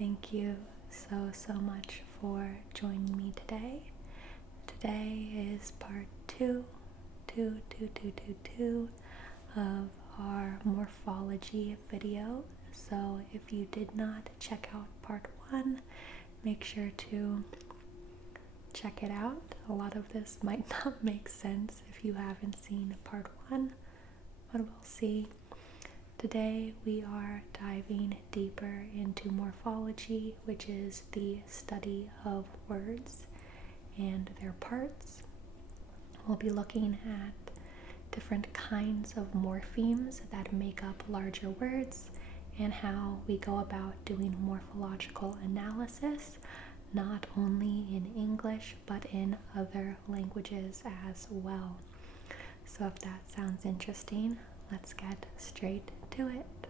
Thank you so much for joining me today. Today is part two of our morphology video. So if you did not check out part one, make sure to check it out. A lot of this might not make sense if you haven't seen part one, but we'll see. Today we are diving deeper into morphology, which is the study of words and their parts. We'll be looking at different kinds of morphemes that make up larger words and how we go about doing morphological analysis, not only in English but in other languages as well. So if that sounds interesting, let's get straight to it.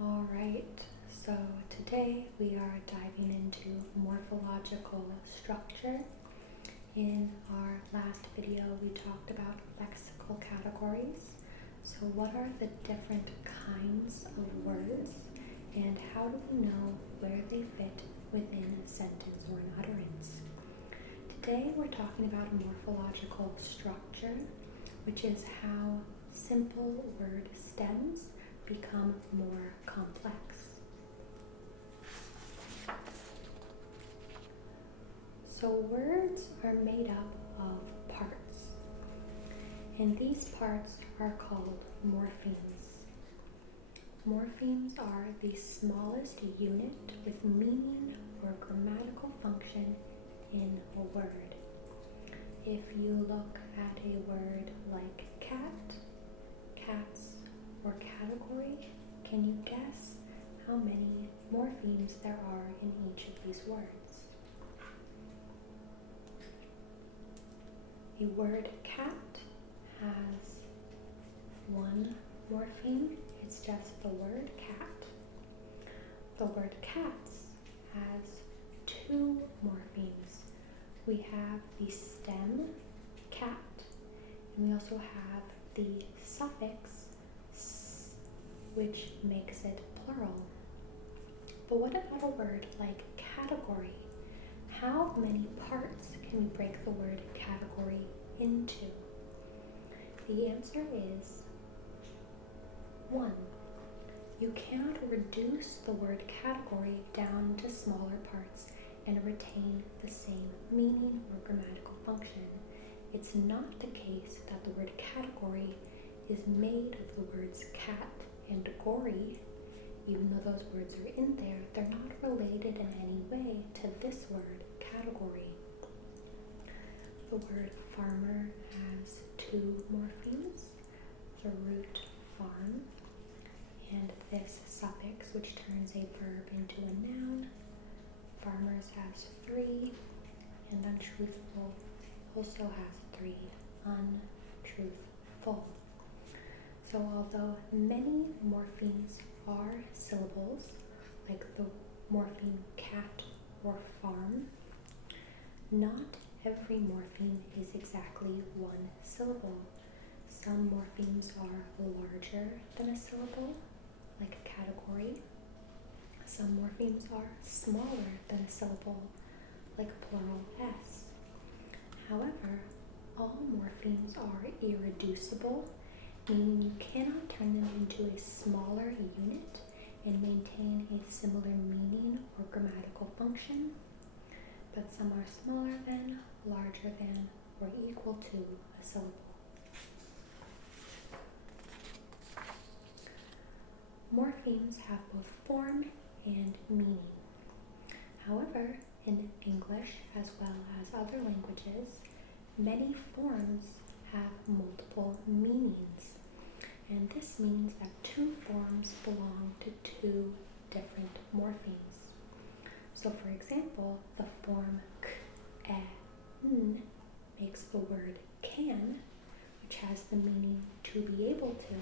Alright, so today we are diving into morphological structure. In our last video we talked about lexical categories. So what are the different kinds of words and how do we know where they fit within a sentence or an utterance? Today we're talking about morphological structure, which is how simple word stems become more complex. So words are made up of parts, and these parts are called morphemes. Morphemes are the smallest unit with meaning or grammatical function in a word. If you look at a word like cat, cats, or category, can you guess how many morphemes there are in each of these words? The word cat has one morpheme, it's just the word cat. The word cats has two morphemes. We have the stem, cat, and we also have the suffix s, which makes it plural. But what about a word like category? How many parts can we break the word category into? The answer is 1. You cannot reduce the word category down to smaller parts and retain the same meaning or grammatical function. It's not the case that the word category is made of the words cat and gory. Even though those words are in there, they're not related in any way to this word, category. The word farmer has two morphemes, the root farm, and this suffix which turns a verb into a noun. Farmers has 3, and untruthful also has 3, untruthful. So although many morphemes are syllables, like the morpheme cat or farm, not every morpheme is exactly one syllable. Some morphemes are larger than a syllable, like a category. Some morphemes are smaller than a syllable, like plural s. However, all morphemes are irreducible, meaning you cannot turn them into a smaller unit and maintain a similar meaning or grammatical function, but some are smaller than, larger than, or equal to a syllable. Morphemes have both form and meaning. However, in English as well as other languages, many forms have multiple meanings, and this means that two forms belong to two different morphemes. So for example, the form k, e, n makes the word can, which has the meaning to be able to,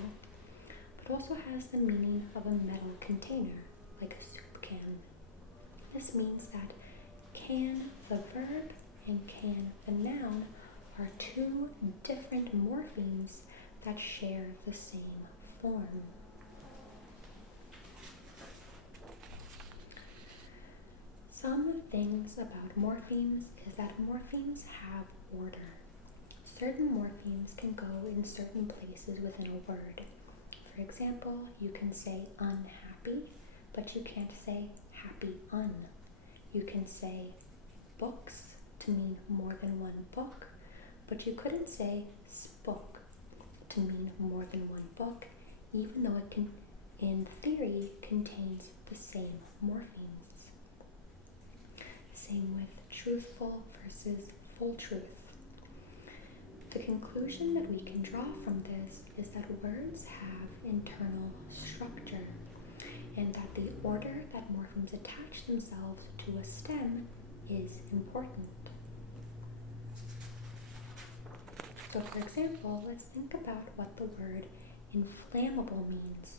but also has the meaning of a metal container, like a soup can. This means that can, the verb, and can, the noun, are two different morphemes that share the same form. about morphemes is that morphemes have order. Certain morphemes can go in certain places within a word. For example, you can say unhappy, but you can't say happy un. You can say books to mean more than one book, but you couldn't say spoke to mean more than one book, even though it can, in theory, contains the same morphemes. Same with truthful versus full truth. The conclusion that we can draw from this is that words have internal structure, and that the order that morphemes attach themselves to a stem is important. So for example, let's think about what the word inflammable means.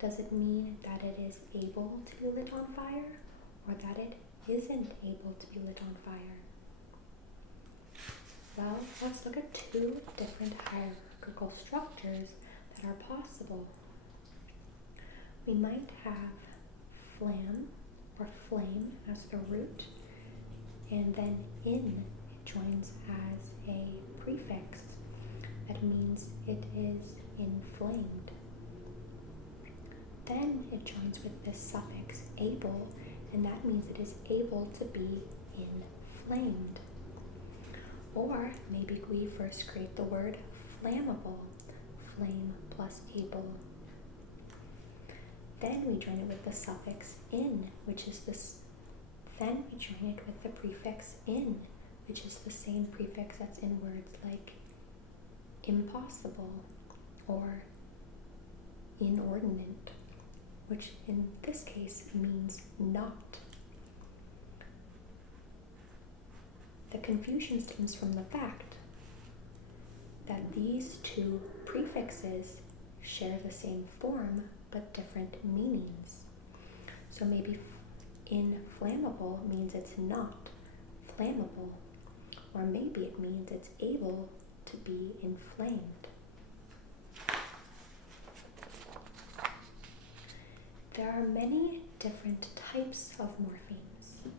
Does it mean that it is able to be lit on fire, or that it isn't able to be lit on fire? Well, let's look at two different hierarchical structures that are possible. We might have flam or flame as the root, and then in it joins as a prefix that means it is inflamed. Then it joins with the suffix able, and that means it is able to be inflamed. Or maybe we first create the word flammable, flame plus able. Then we join it with the suffix in, which is this. Then we join it with the prefix in, which is the same prefix that's in words like impossible or inordinate, which in this case means not. The confusion stems from the fact that these two prefixes share the same form but different meanings. So maybe inflammable means it's not flammable, or maybe it means it's able to be inflamed. There are many different types of morphemes.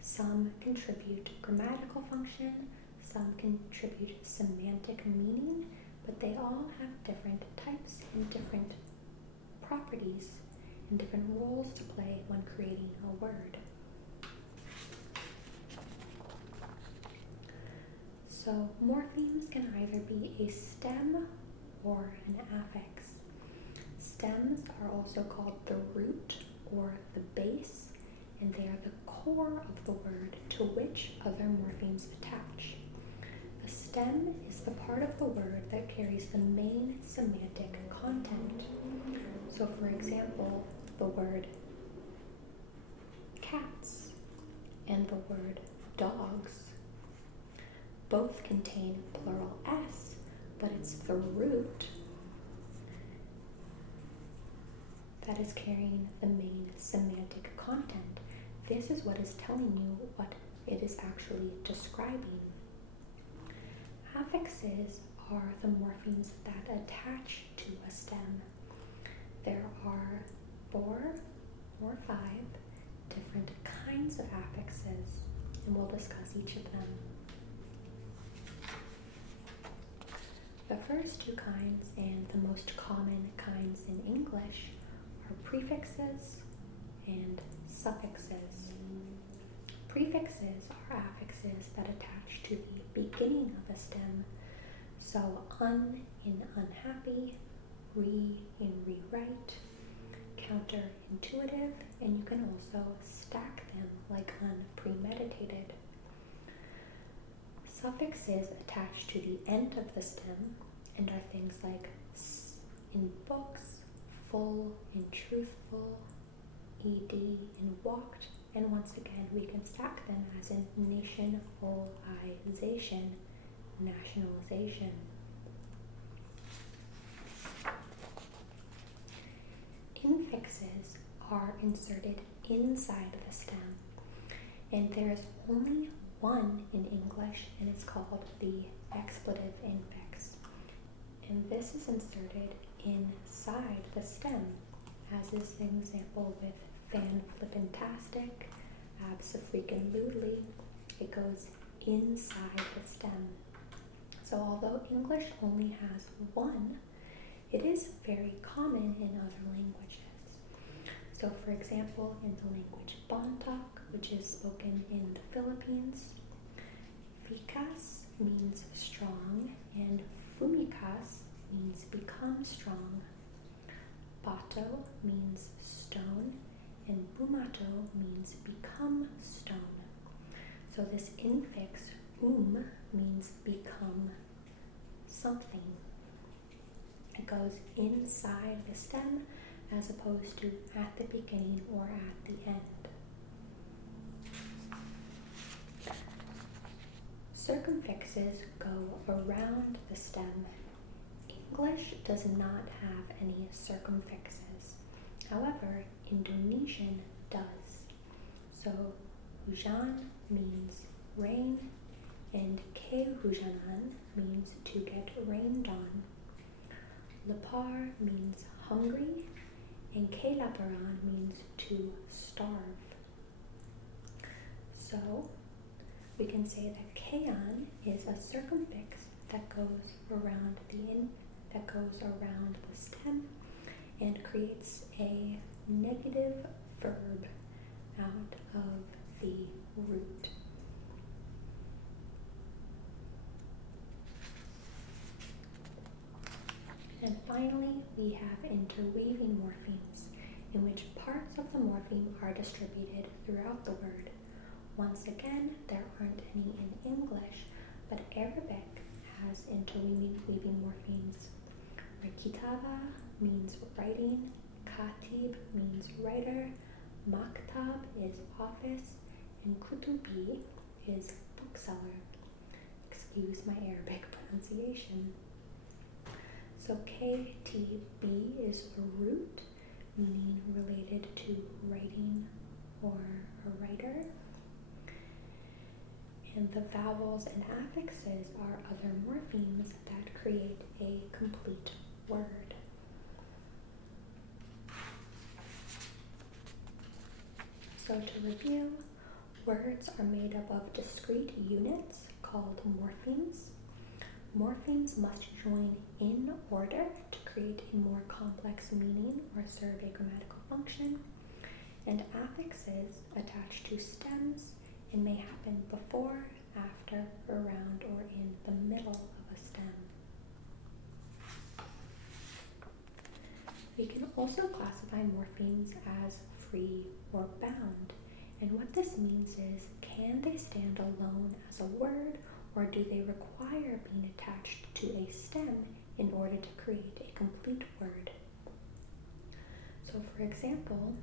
Some contribute grammatical function, some contribute semantic meaning, but they all have different types and different properties and different roles to play when creating a word. So morphemes can either be a stem or an affix. Stems are also called the root or the base, and they are the core of the word to which other morphemes attach. The stem is the part of the word that carries the main semantic content. So for example, the word cats and the word dogs both contain plural s, but it's the root that is carrying the main semantic content. This is what is telling you what it is actually describing. Affixes are the morphemes that attach to a stem. There are 4 or 5 different kinds of affixes, and we'll discuss each of them. The first 2 kinds, and the most common kinds in English, are prefixes and suffixes. Prefixes are affixes that attach to the beginning of a stem. So un in unhappy, re in rewrite, counterintuitive, and you can also stack them like unpremeditated. Suffixes attach to the end of the stem and are things like s in books, full in truthful, ed in walked, and once again we can stack them as in nationalization, nationalization. Infixes are inserted inside the stem, and there is only one in English, and it's called the expletive infix. And this is inserted inside the stem, as is an example with fan flippantastic, abso-freaking-lutely. It goes inside the stem. So although English only has one, it is very common in other languages. So for example, in the language Bontoc, which is spoken in the Philippines, Vikas means strong and Fumikas means become strong. Bato means stone and Bumato means become stone. So this infix means become something. It goes inside the stem as opposed to at the beginning or at the end. Circumfixes go around the stem. English does not have any circumfixes. However, Indonesian does. So hujan means rain and kehujanan means to get rained on. Lapar means hungry and kelaparan means to starve. So we can say that kayan is a circumfix that goes around the stem and creates a negative verb out of the root. And finally, we have interweaving morphemes, in which parts of the morpheme are distributed throughout the word. Once again, there aren't any in English, but Arabic has interweaving morphemes. Where kitaba means writing, katib means writer, maktab is office, and kutubi is bookseller. Excuse my Arabic pronunciation. So KTB is a root, meaning related to writing or a writer. And the vowels and affixes are other morphemes that create a complete word. So to review, words are made up of discrete units called morphemes. Morphemes must join in order to create a more complex meaning or serve a grammatical function, and affixes attach to stems and may happen before, after, around, or in the middle of a stem. We can also classify morphemes as free or bound, and what this means is, can they stand alone as a word, or do they require being attached to a stem in order to create a complete word? So for example,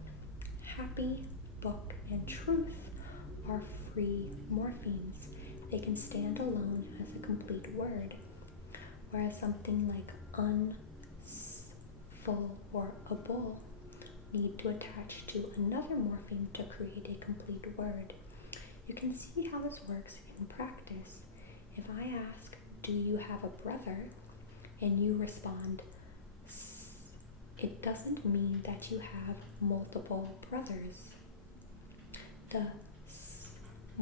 happy, book, and truth are free morphemes. They can stand alone as a complete word, whereas something like un, s, full, or able need to attach to another morpheme to create a complete word. You can see how this works in practice. If I ask, do you have a brother, and you respond, s, it doesn't mean that you have multiple brothers. The s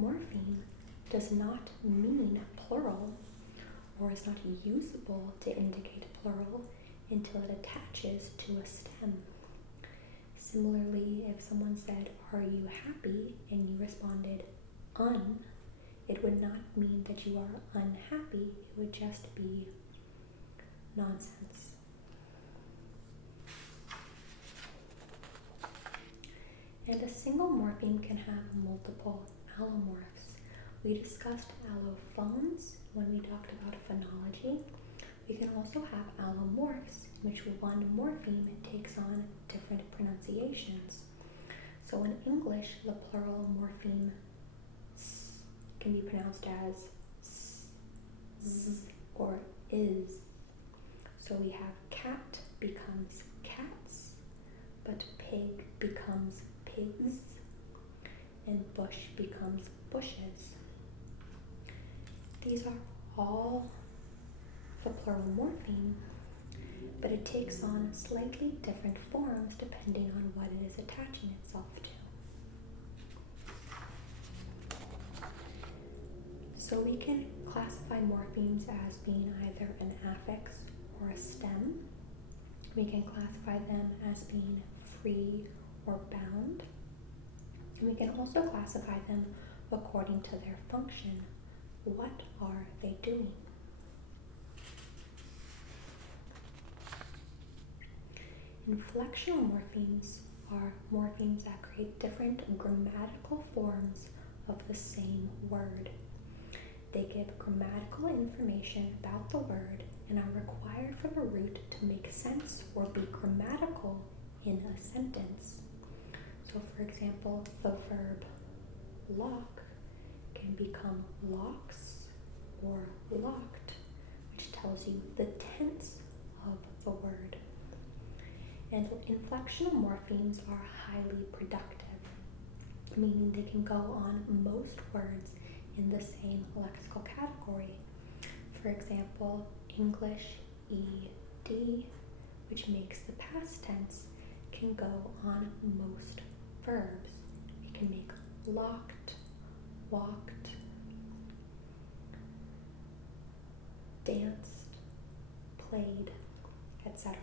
morpheme does not mean plural, or is not usable to indicate plural until it attaches to a stem. Similarly, if someone said, are you happy, and you responded, un, it would not mean that you are unhappy, it would just be nonsense. And a single morpheme can have multiple allomorphs. We discussed allophones when we talked about phonology. We can also have allomorphs, in which one morpheme takes on different pronunciations. So in English, the plural morpheme s can be pronounced as s, z, or is. So we have cat becomes cats, but pig becomes pigs, and bush becomes bushes. These are all the plural morpheme, but it takes on slightly different forms depending on what it is attaching itself to. So we can classify morphemes as being either an affix or a stem. We can classify them as being free or bound. And we can also classify them according to their function. What are they doing? Inflectional morphemes are morphemes that create different grammatical forms of the same word. They give grammatical information about the word and are required for the root to make sense or be grammatical in a sentence. So for example, the verb lock can become locks or locked, which tells you the tense of the word. And inflectional morphemes are highly productive, meaning they can go on most words in the same lexical category. For example, English ED, which makes the past tense, can go on most verbs. It can make locked, walked, danced, played, etc.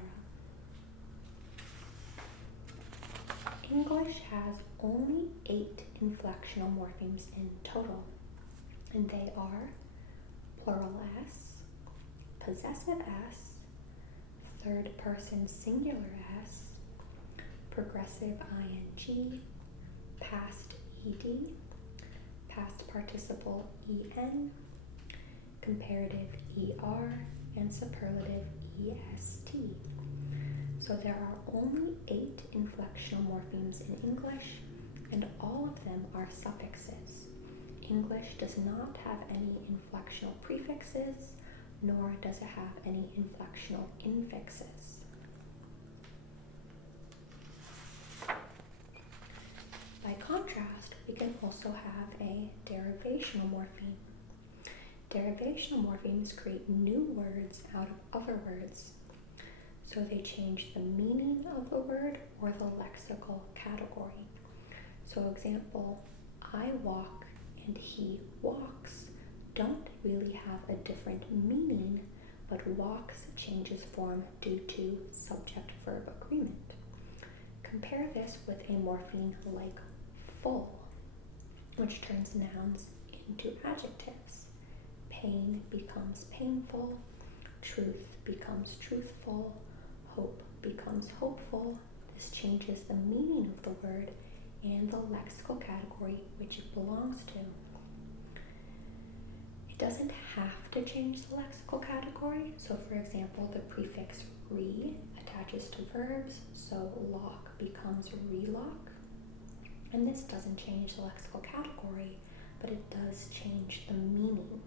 English has only 8 inflectional morphemes in total, and they are plural s, possessive s, third person singular s, progressive ing, past ed, past participle en, comparative er, and superlative est. So there are only 8 inflectional morphemes in English, and all of them are suffixes. English does not have any inflectional prefixes, nor does it have any inflectional infixes. By contrast, we can also have a derivational morpheme. Derivational morphemes create new words out of other words. So they change the meaning of the word or the lexical category. So example, I walk and he walks don't really have a different meaning, but walks changes form due to subject-verb agreement. Compare this with a morpheme like full, which turns nouns into adjectives. Pain becomes painful, truth becomes truthful, hope becomes hopeful. This changes the meaning of the word and the lexical category which it belongs to. It doesn't have to change the lexical category. So for example, the prefix re attaches to verbs, so lock becomes relock. And this doesn't change the lexical category, but it does change the meaning.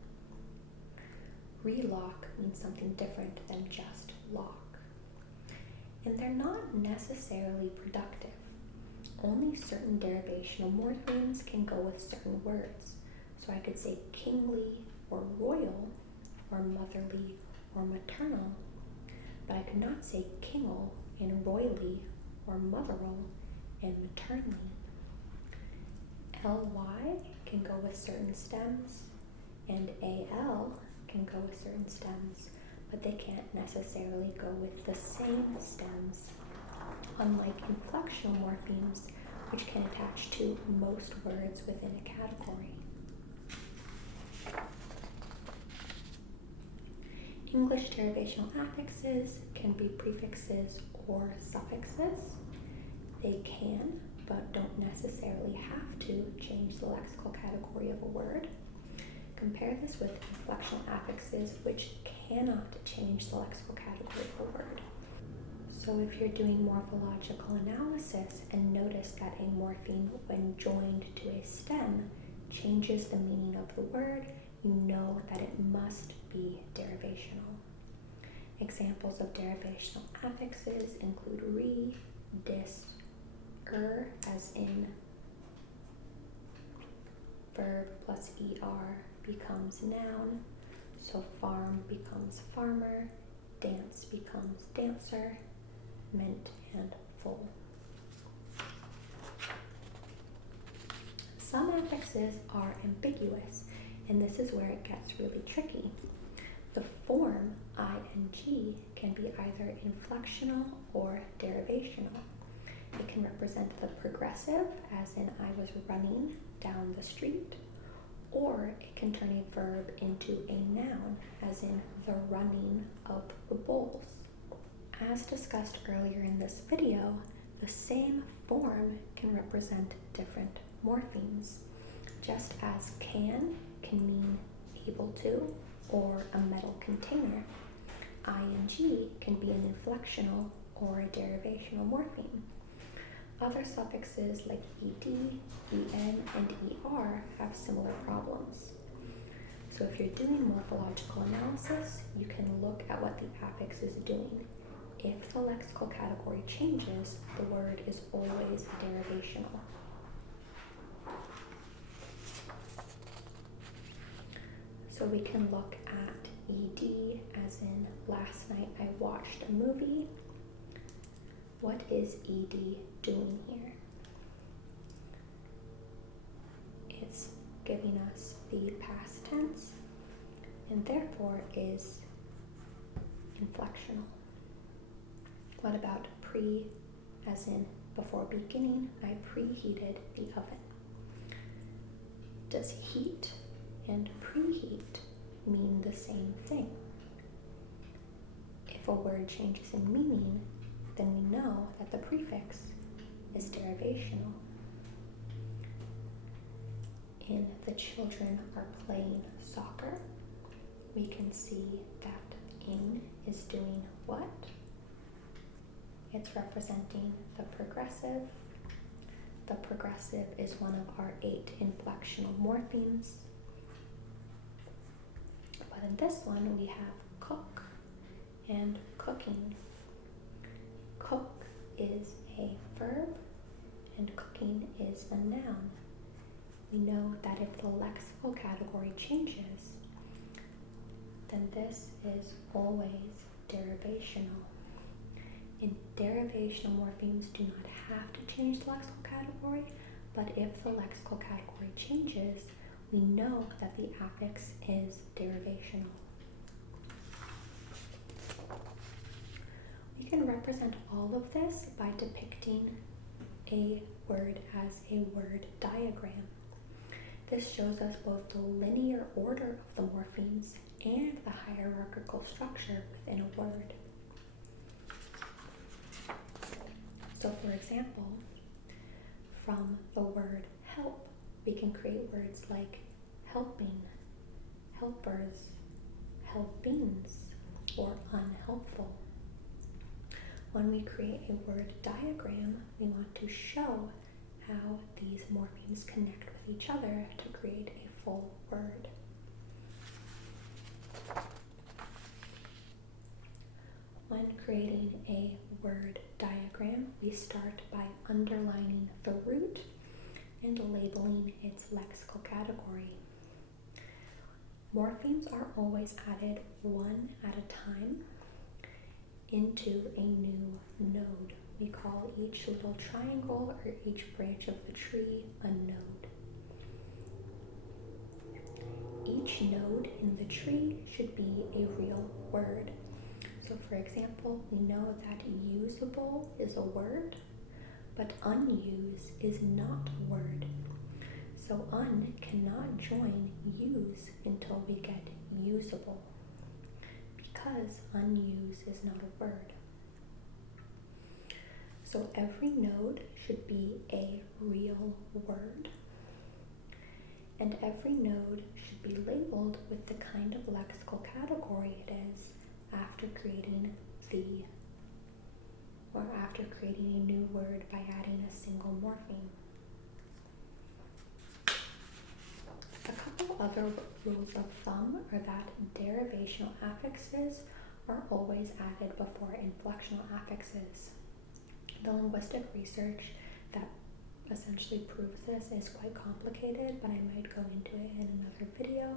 Relock means something different than just lock. And they're not necessarily productive. Only certain derivational morphemes can go with certain words. So I could say kingly or royal or motherly or maternal, but I could not say kingle and royally or motheral and maternally. ly can go with certain stems, and al can go with certain stems, but they can't necessarily go with the same stems, unlike inflectional morphemes, which can attach to most words within a category. English derivational affixes can be prefixes or suffixes. They can, but don't necessarily have to, change the lexical category of a word. Compare this with inflectional affixes, which cannot change the lexical category of a word. So if you're doing morphological analysis and notice that a morpheme, when joined to a stem, changes the meaning of the word, you know that it must be derivational. Examples of derivational affixes include re, dis, as in verb plus er becomes noun, so farm becomes farmer, dance becomes dancer, meant and full. Some affixes are ambiguous, And this is where it gets really tricky. The form ing can be either inflectional or derivational. It can represent the progressive, as in I was running down the street, or it can turn a verb into a noun, as in the running of the bulls. As discussed earlier in this video, the same form can represent different morphemes, just as can mean able to or a metal container. Ing can be an inflectional or a derivational morpheme. Other suffixes like ed, en, and er have similar problems. So if you're doing morphological analysis, you can look at what the affix is doing. If the lexical category changes, the word is always derivational. So we can look at ed, as in last night I watched a movie. What is ed doing here? It's giving us the past tense and therefore is inflectional. What about pre, as in before beginning, I preheated the oven? Does heat and preheat mean the same thing? If a word changes in meaning, then we know that the prefix is derivational. In the children are playing soccer, we can see that in is doing what? It's representing the progressive. The progressive is one of our 8 inflectional morphemes. But in this one, we have cook and cooking. Cook is a verb and cooking is a noun. We know that if the lexical category changes, then this is always derivational. And derivational morphemes do not have to change the lexical category, but if the lexical category changes, we know that the affix is derivational. We can represent all of this by depicting a word as a word diagram. This shows us both the linear order of the morphemes and the hierarchical structure within a word. So for example, from the word help, we can create words like helping, helpers, helpings, or unhelpful. When we create a word diagram, we want to show how these morphemes connect with each other to create a full word. When creating a word diagram, we start by underlining the root and labeling its lexical category. Morphemes are always added one at a time into a new node. We call each little triangle or each branch of the tree a node. Each node in the tree should be a real word. So for example, we know that usable is a word, but unuse is not a word. So un cannot join use until we get usable, because unuse is not a word. So every node should be a real word, and every node should be labeled with the kind of lexical category it is after creating a new word by adding a single morpheme. A couple other rules of thumb are that derivational affixes are always added before inflectional affixes. The linguistic research that essentially proves this is quite complicated, but I might go into it in another video.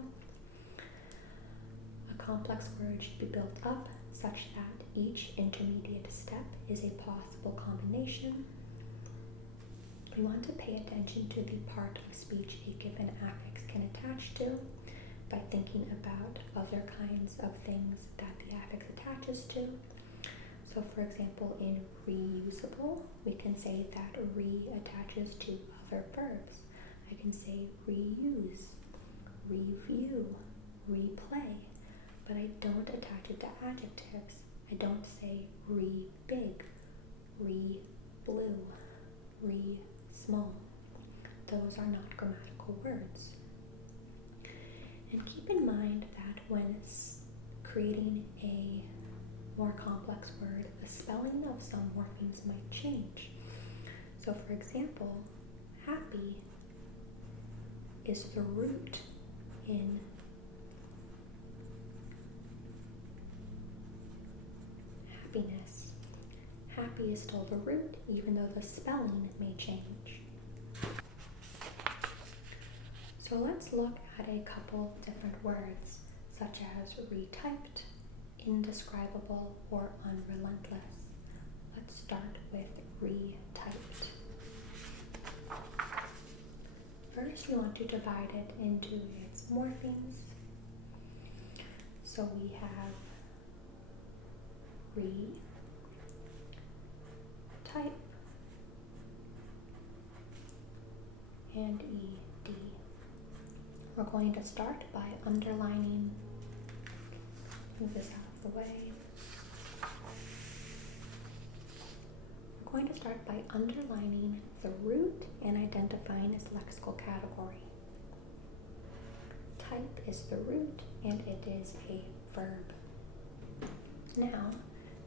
A complex word should be built up such that each intermediate step is a possible combination. We want to pay attention to the part of speech a given affix can attach to. by thinking about other kinds of things that the affix attaches to. So for example, in reusable, we can say that re attaches to other verbs. I can say reuse, review, replay, but I don't attach it to adjectives. I don't say re-big, re-blue, re-small. Those are not grammatical words. And keep in mind that when creating a more complex word, the spelling of some morphemes might change. So for example, happy is the root in happiness. Happy is still the root, even though the spelling may change. So let's look at a couple different words, such as retyped, indescribable, or unrelentless. Let's start with retyped. First, we want to divide it into its morphemes. So we have type and ed. We're going to start by underlining, move this out of the way. We're going to start by underlining the root and identifying its lexical category. Type is the root and it is a verb. Now,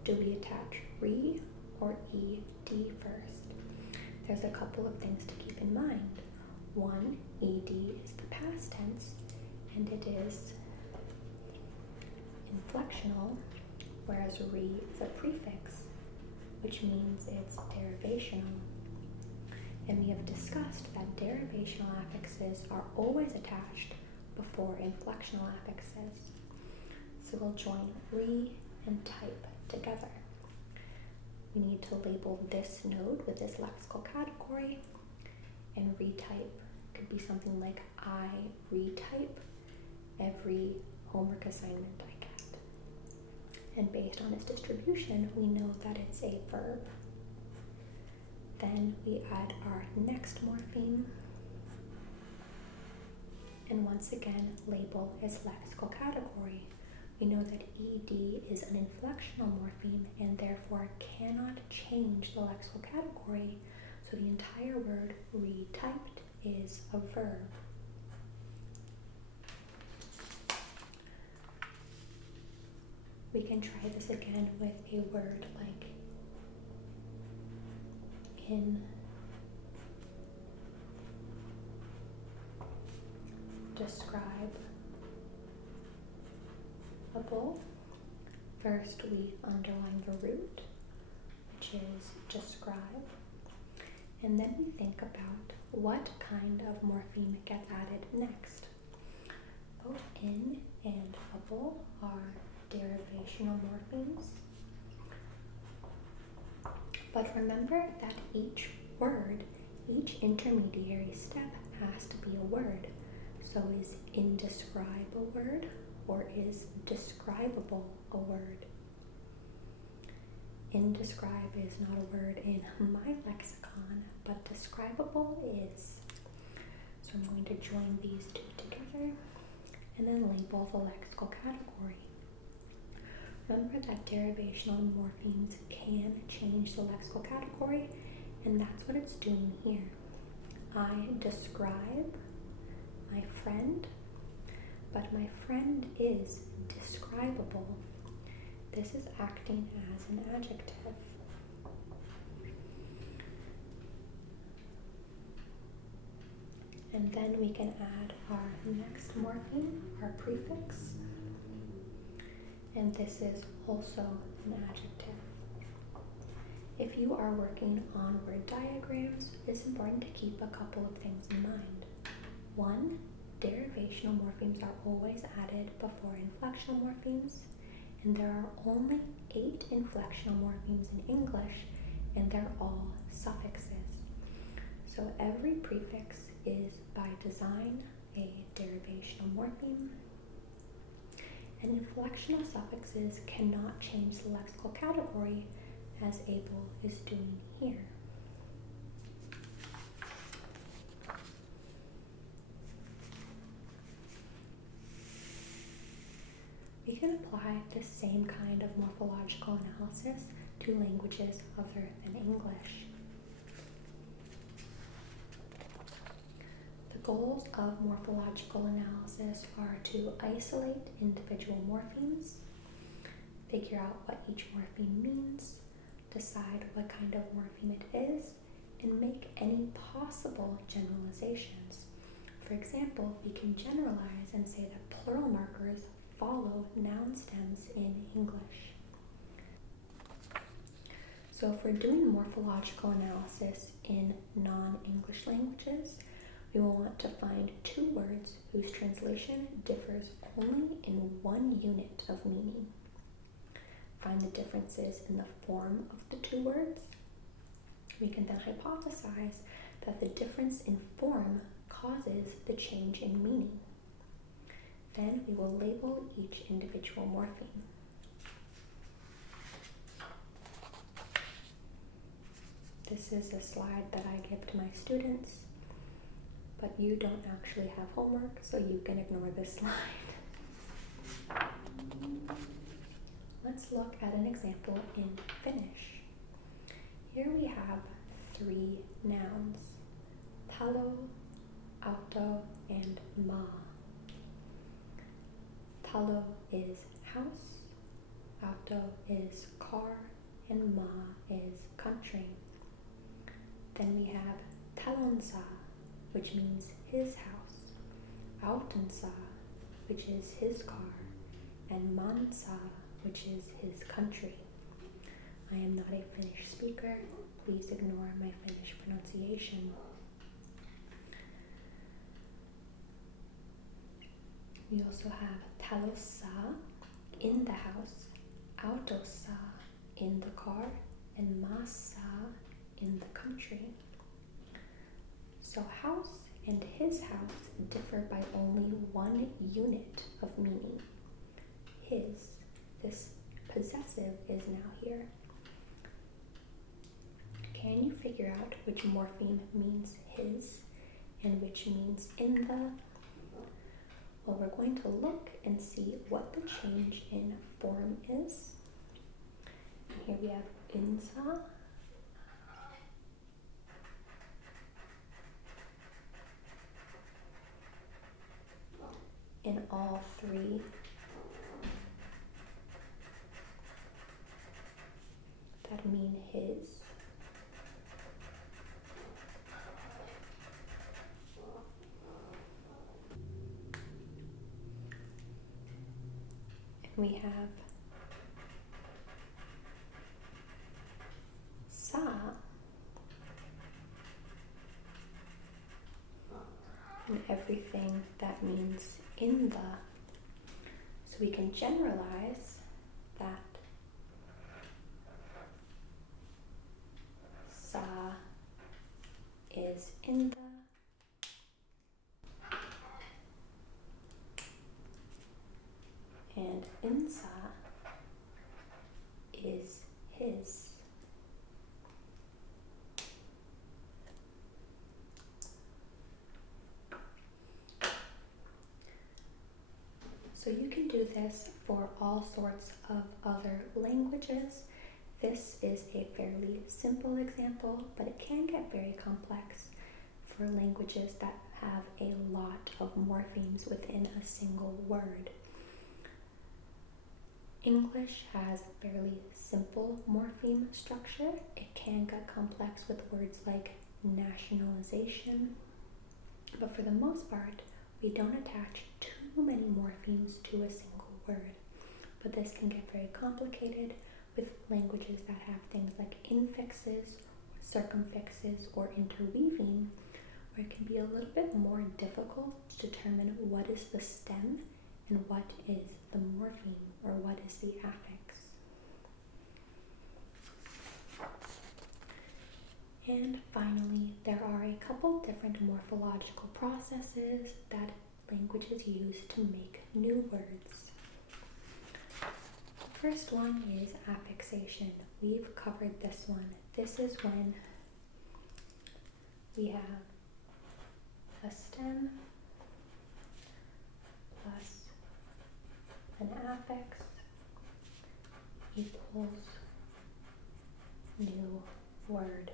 do we attach re or ed first? There's a couple of things to keep in mind. One, ed is the past tense, and it is inflectional, whereas re is a prefix, which means it's derivational. And we have discussed that derivational affixes are always attached before inflectional affixes. So we'll join re and type together. We need to label this node with this lexical category, and retype could be something like I retype every homework assignment I get. And based on its distribution, we know that it's a verb. Then we add our next morpheme, and once again label its lexical category. We know that ed is an inflectional morpheme and therefore cannot change the lexical category, so the entire word retyped is a verb. We can try this again with a word like indescribable. First, we underline the root, which is describe, and then we think about what kind of morpheme gets added next. Both in and able are derivational morphemes, but remember that each word, each intermediary step has to be a word. So is indescribe a word, or is describable a word? Indescribe is not a word in my lexicon, but describable is. So I'm going to join these two together and then label the lexical category. Remember that derivational morphemes can change the lexical category, and that's what it's doing here. I describe my friend, but my friend is describable. This is acting as an adjective. And then we can add our next morpheme, our prefix. And this is also an adjective. If you are working on word diagrams, it's important to keep a couple of things in mind. One, derivational morphemes are always added before inflectional morphemes, and there are only 8 inflectional morphemes in English, and they're all suffixes. So every prefix is by design a derivational morpheme, and inflectional suffixes cannot change the lexical category as Abel is doing here. We can apply the same kind of morphological analysis to languages other than English. The goals of morphological analysis are to isolate individual morphemes, figure out what each morpheme means, decide what kind of morpheme it is, and make any possible generalizations. For example, we can generalize and say that plural markers follow noun stems in English. So if we're doing morphological analysis in non-English languages, we will want to find two words whose translation differs only in one unit of meaning. Find the differences in the form of the two words. We can then hypothesize that the difference in form causes the change in meaning. Then we will label each individual morpheme. This is a slide that I give to my students, but you don't actually have homework, so you can ignore this slide. Let's look at an example in Finnish. Here we have three nouns, talo, auto, and maa. Talo is house, auto is car, and maa is country. Then we have talonsa, which means his house, autonsa, which is his car, and mansa, which is his country. I am not a Finnish speaker. Please ignore my Finnish pronunciation. We also have talossa, in the house, autossa, in the car, and maassa, in the country. So house and his house differ by only one unit of meaning. His, this possessive is now here. Can you figure out which morpheme means his and which means in the? Well, we're going to look and see what the change in form is. And here we have insa, in all three that mean his. And we have sa, and everything that means in the. So we can generalize that sa is in the, and insa is his. So you can do this for all sorts of other languages. This is a fairly simple example, but it can get very complex for languages that have a lot of morphemes within a single word. English has a fairly simple morpheme structure. It can get complex with words like nationalization, but for the most part, we don't attach too many morphemes to a single word. But this can get very complicated with languages that have things like infixes, circumfixes, or interweaving, where it can be a little bit more difficult to determine what is the stem and what is the morpheme, or what is the affix. And finally, there are a couple different morphological processes that languages use to make new words. First one is affixation. We've covered this one. This is when we have a stem plus an affix equals new word.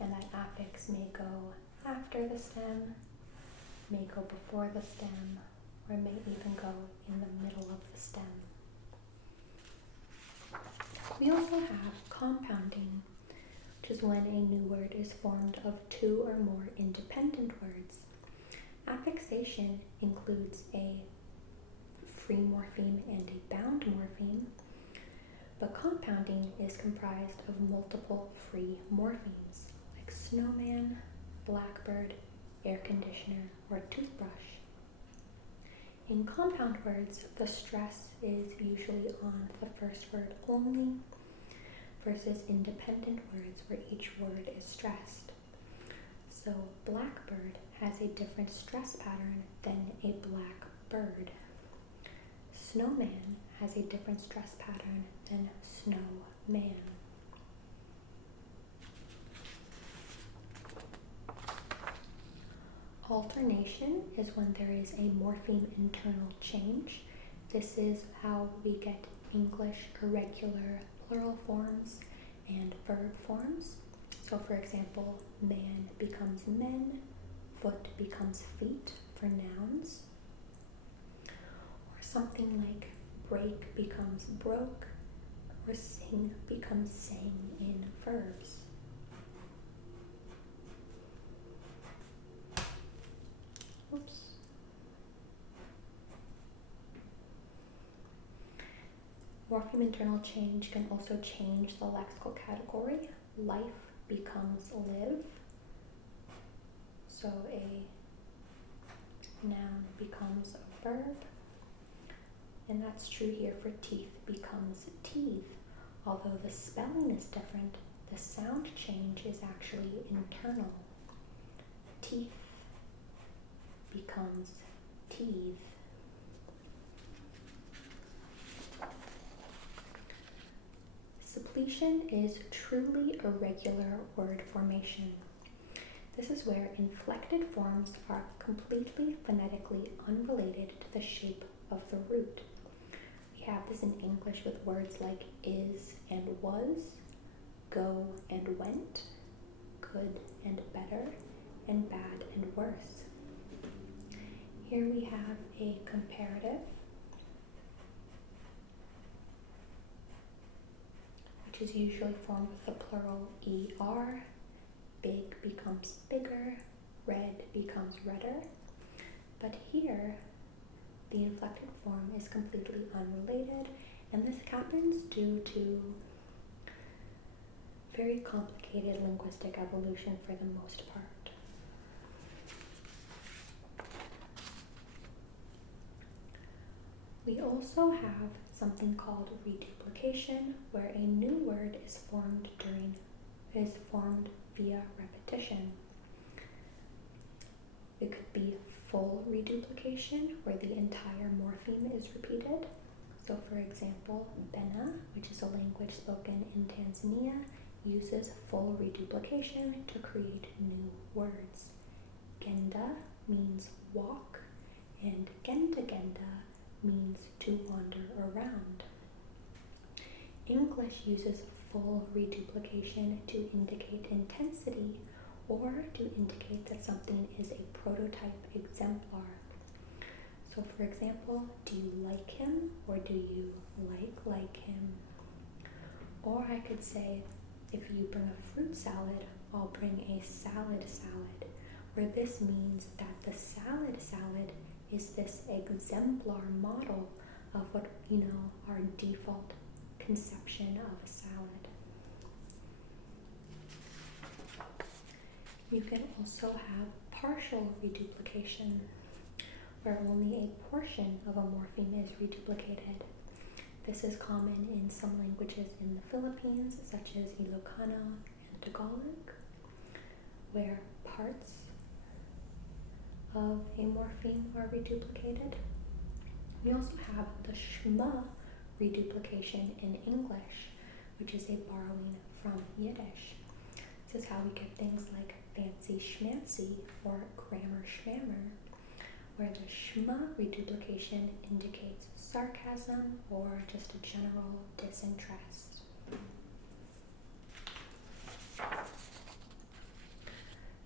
And that affix may go after the stem, may go before the stem, or may even go in the middle of the stem. We also have compounding, which is when a new word is formed of two or more independent words. Affixation includes a free morpheme and a bound morpheme, but compounding is comprised of multiple free morphemes, like snowman, blackbird, air conditioner, or toothbrush. In compound words, the stress is usually on the first word only, versus independent words where each word is stressed. So blackbird has a different stress pattern than a black bird. Snowman has a different stress pattern than snowman. Alternation is when there is a morpheme internal change. This is how we get English irregular plural forms and verb forms. So for example, man becomes men, foot becomes feet for nouns. Or something like break becomes broke, or sing becomes sang in verbs. Oops. Morpheme internal change can also change the lexical category. Life becomes live. So a noun becomes a verb. And that's true here for teeth becomes teeth. Although the spelling is different, the sound change is actually internal. Teeth becomes teeth. Suppletion is truly irregular word formation. This is where inflected forms are completely phonetically unrelated to the shape of the root. We have this in English with words like is and was, go and went, good and better, and bad and worse. Here we have a comparative, which is usually formed with the plural er. Big becomes bigger, red becomes redder. But here, the inflected form is completely unrelated, and this happens due to very complicated linguistic evolution for the most part. We also have something called reduplication, where a new word is formed via repetition. It could be full reduplication, where the entire morpheme is repeated. So for example, Bena, which is a language spoken in Tanzania, uses full reduplication to create new words. Genda means walk, and genda means to wander around. English uses full reduplication to indicate intensity or to indicate that something is a prototype exemplar. So for example, do you like him or do you like him? Or I could say, if you bring a fruit salad, I'll bring a salad, where this means that the salad is this exemplar model of what, our default conception of a salad. You can also have partial reduplication, where only a portion of a morpheme is reduplicated. This is common in some languages in the Philippines, such as Ilocano and Tagalog, where parts of a morpheme are reduplicated. We also have the shma reduplication in English, which is a borrowing from Yiddish. This is how we get things like fancy schmancy or grammar schmammer, where the schma reduplication indicates sarcasm or just a general disinterest.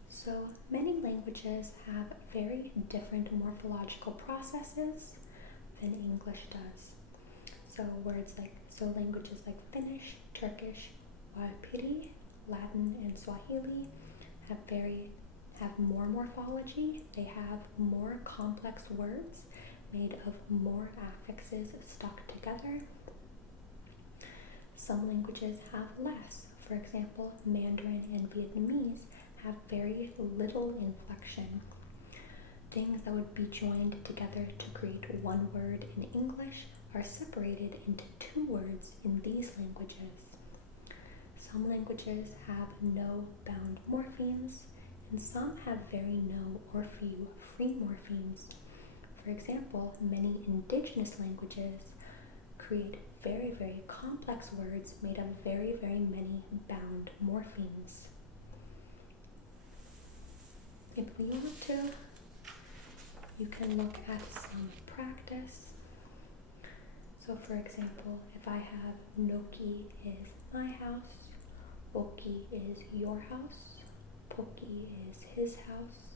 So many languages have very different morphological processes than English does. So languages like Finnish, Turkish, Wapiti, Latin, and Swahili have more morphology. They have more complex words made of more affixes stuck together. Some languages have less. For example, Mandarin and Vietnamese have very little inflection. Things that would be joined together to create one word in English are separated into two words in these languages. Some languages have no bound morphemes, and some have very no or few free morphemes. For example, many indigenous languages create very, very complex words made of very, very many bound morphemes. If we want to, you can look at some practice. So for example, if I have Noki is my house, Oki is your house, Poki is his house,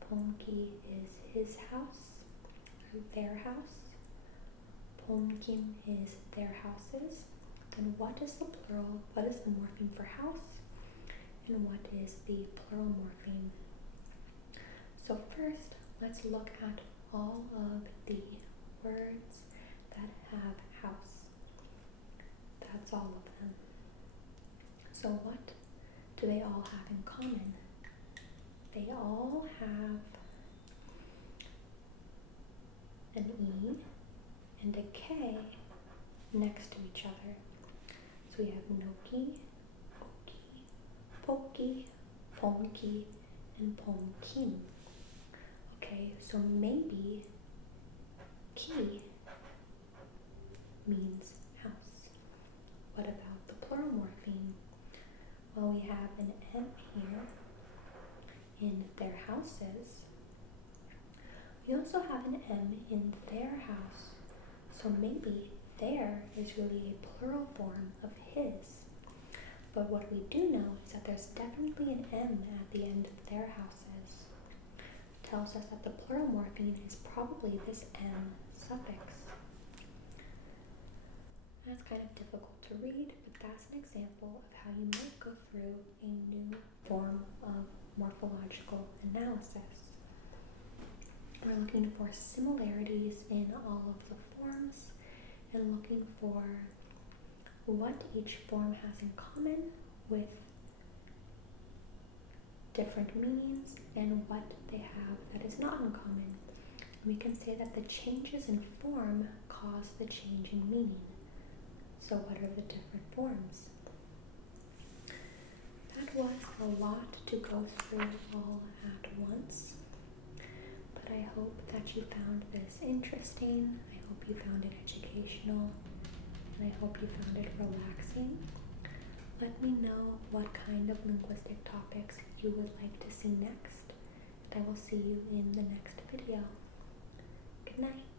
Pomki is his house, or their house, Pomkim is their houses, then what is the plural, what is the morpheme for house, and what is the plural morpheme? So first, let's look at all of the words that have house. That's all of them. So what do they all have in common? They all have an E and a K next to each other. So we have Noki, Oki, Poki, Pomki, and Pomkim. Okay, so maybe ki means house. What about the plural morpheme? Well, we have an M here in their houses. We also have an M in their house. So maybe there is really a plural form of his. But what we do know is that there's definitely an M at the end of their houses. Tells us that the plural morpheme is probably this M suffix. That's kind of difficult to read, but that's an example of how you might go through a new form of morphological analysis. We're looking for similarities in all of the forms and looking for what each form has in common with different meanings and what they have that is not in common. We can say that the changes in form cause the change in meaning. So what are the different forms? That was a lot to go through all at once, but I hope that you found this interesting. I hope you found it educational, and I hope you found it relaxing. Let me know what kind of linguistic topics you would like to see next, and I will see you in the next video. Good night.